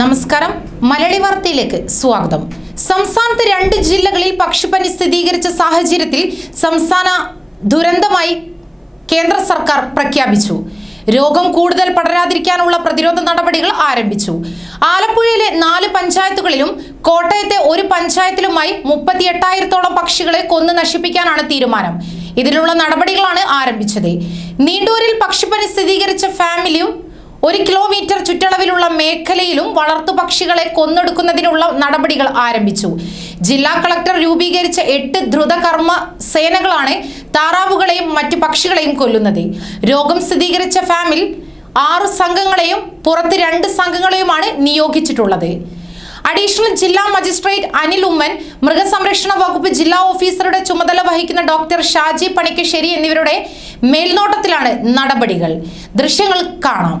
നമസ്കാരം. മലയാളി വാർത്തയിലേക്ക് സ്വാഗതം. സംസ്ഥാനത്ത് രണ്ട് ജില്ലകളിൽ പക്ഷിപ്പനി സ്ഥിരീകരിച്ച സാഹചര്യത്തിൽ സംസ്ഥാന ദുരന്തമായി കേന്ദ്ര സർക്കാർ പ്രഖ്യാപിച്ചു. രോഗം കൂടുതൽ പടരാതിരിക്കാനുള്ള പ്രതിരോധ നടപടികൾ ആരംഭിച്ചു. ആലപ്പുഴയിലെ നാല് പഞ്ചായത്തുകളിലും കോട്ടയത്തെ ഒരു പഞ്ചായത്തിലുമായി മുപ്പത്തി എട്ടായിരത്തോളം പക്ഷികളെ കൊന്നു നശിപ്പിക്കാനാണ് തീരുമാനം. ഇതിനുള്ള നടപടികളാണ് ആരംഭിച്ചത്. നീണ്ടൂരിൽ പക്ഷിപ്പനി സ്ഥിരീകരിച്ച ഫാമിലിയും ഒരു കിലോമീറ്റർ ചുറ്റളവിലുള്ള മേഖലയിലും വളർത്തുപക്ഷികളെ കൊന്നെടുക്കുന്നതിനുള്ള നടപടികൾ ആരംഭിച്ചു. ജില്ലാ കളക്ടർ രൂപീകരിച്ച എട്ട് ദ്രുതകർമ്മ സേനകളാണ് താറാവുകളെയും മറ്റു പക്ഷികളെയും കൊല്ലുന്നത്. രോഗം സ്ഥിരീകരിച്ച ഫാമിൽ ആറു സംഘങ്ങളെയും പുറത്ത് രണ്ട് സംഘങ്ങളെയുമാണ് നിയോഗിച്ചിട്ടുള്ളത്. അഡീഷണൽ ജില്ലാ മജിസ്ട്രേറ്റ് അനിൽ ഉമ്മൻ മൃഗസംരക്ഷണ വകുപ്പ് ജില്ലാ ഓഫീസറുടെ ചുമതല വഹിക്കുന്ന ഡോക്ടർ ഷാജി പണിക്കശ്ശേരി എന്നിവരുടെ മേൽനോട്ടത്തിലാണ് നടപടികൾ. ദൃശ്യങ്ങൾ കാണാം.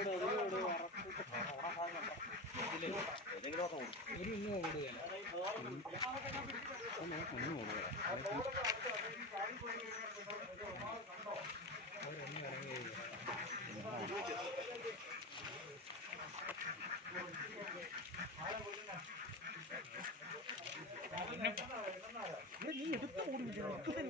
ബാക്കിയുള്ളവരുണ്ട് നമ്മൾ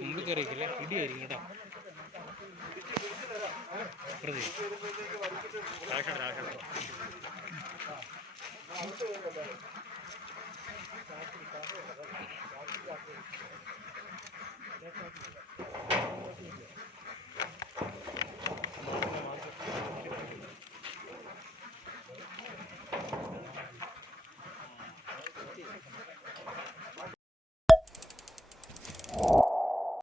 മുമ്പിൽ കയറിയില്ലേ ഇടിയായിരിക്കും കേട്ടോ. പ്രതി.